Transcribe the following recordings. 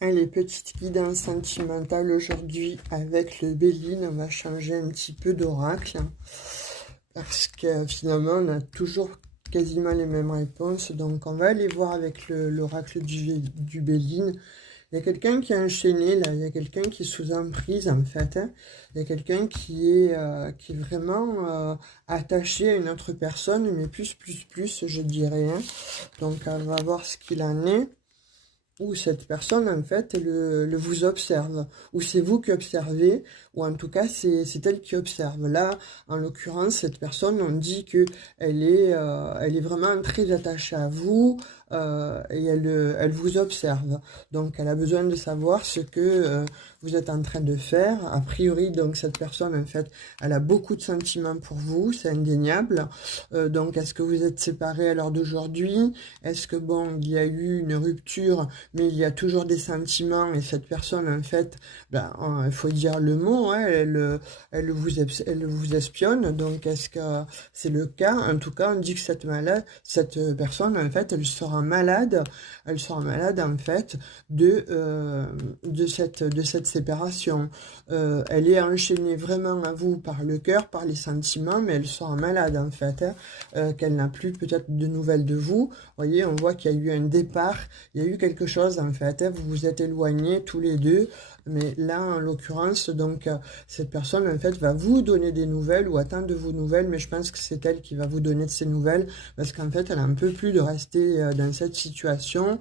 Allez, petite guidance sentimentale aujourd'hui avec le Béline. On va changer un petit peu d'oracle parce que finalement on a toujours quasiment les mêmes réponses. Donc on va aller voir avec l'oracle du Béline. Il y a quelqu'un qui est enchaîné là, il y a quelqu'un qui est sous emprise en fait, hein. Il y a quelqu'un qui est vraiment attaché à une autre personne, mais plus, je dirais, hein. Donc on va voir ce qu'il en est. Ou cette personne, en fait, le vous observe, ou c'est vous qui observez, ou en tout cas, c'est elle qui observe. Là, en l'occurrence, cette personne, on dit que elle est vraiment très attachée à vous, et elle vous observe. Donc, elle a besoin de savoir ce que vous êtes en train de faire. A priori, donc, cette personne, en fait, elle a beaucoup de sentiments pour vous, c'est indéniable. Donc, est-ce que vous êtes séparés à l'heure d'aujourd'hui? Est-ce que, bon, il y a eu une rupture, mais il y a toujours des sentiments et cette personne, en fait, ben, il faut dire le mot, hein, elle vous espionne. Donc, est-ce que c'est le cas? En tout cas, on dit que cette personne, en fait, elle sera malade, en fait, de cette séparation. Elle est enchaînée vraiment à vous par le cœur, par les sentiments, mais elle sera malade, en fait, hein, qu'elle n'a plus peut-être de nouvelles de vous. Vous voyez, on voit qu'il y a eu un départ, il y a eu quelque chose en fait, hein, vous vous êtes éloignés tous les deux, mais là en l'occurrence, donc cette personne en fait va vous donner des nouvelles ou attendre de vos nouvelles, mais je pense que c'est elle qui va vous donner de ces nouvelles parce qu'en fait elle en peut plus de rester dans cette situation.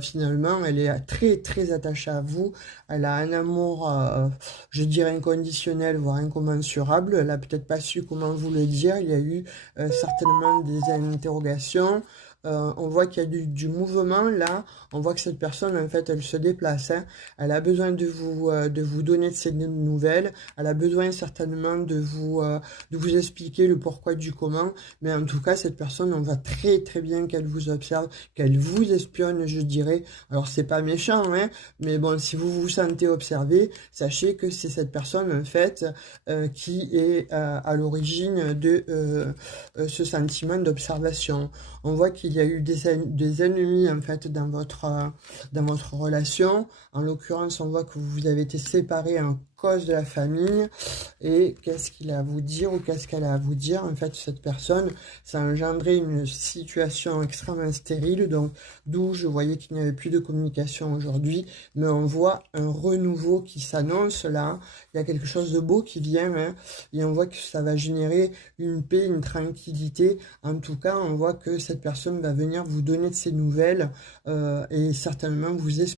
Finalement, elle est très attachée à vous, elle a un amour, je dirais inconditionnel, voire incommensurable. Elle a peut-être pas su comment vous le dire, il y a eu certainement des interrogations. On voit qu'il y a du mouvement là, on voit que cette personne en fait elle se déplace, hein. Elle a besoin de vous donner de ces nouvelles, elle a besoin certainement de vous expliquer le pourquoi du comment, mais en tout cas cette personne on voit très bien qu'elle vous observe, qu'elle vous espionne je dirais. Alors c'est pas méchant, hein, mais bon, si vous vous sentez observé, sachez que c'est cette personne en fait qui est à l'origine de ce sentiment d'observation. On voit qu'il y a eu des ennemis en fait dans votre relation. En l'occurrence, on voit que vous avez été séparés en cause de la famille. Et qu'est-ce qu'il a à vous dire ou qu'est-ce qu'elle a à vous dire? En fait, cette personne, ça a engendré une situation extrêmement stérile. Donc, d'où je voyais qu'il n'y avait plus de communication aujourd'hui. Mais on voit un renouveau qui s'annonce là. Il y a quelque chose de beau qui vient, hein, et on voit que ça va générer une paix, une tranquillité. En tout cas, on voit que cette personne va venir vous donner de ses nouvelles et certainement vous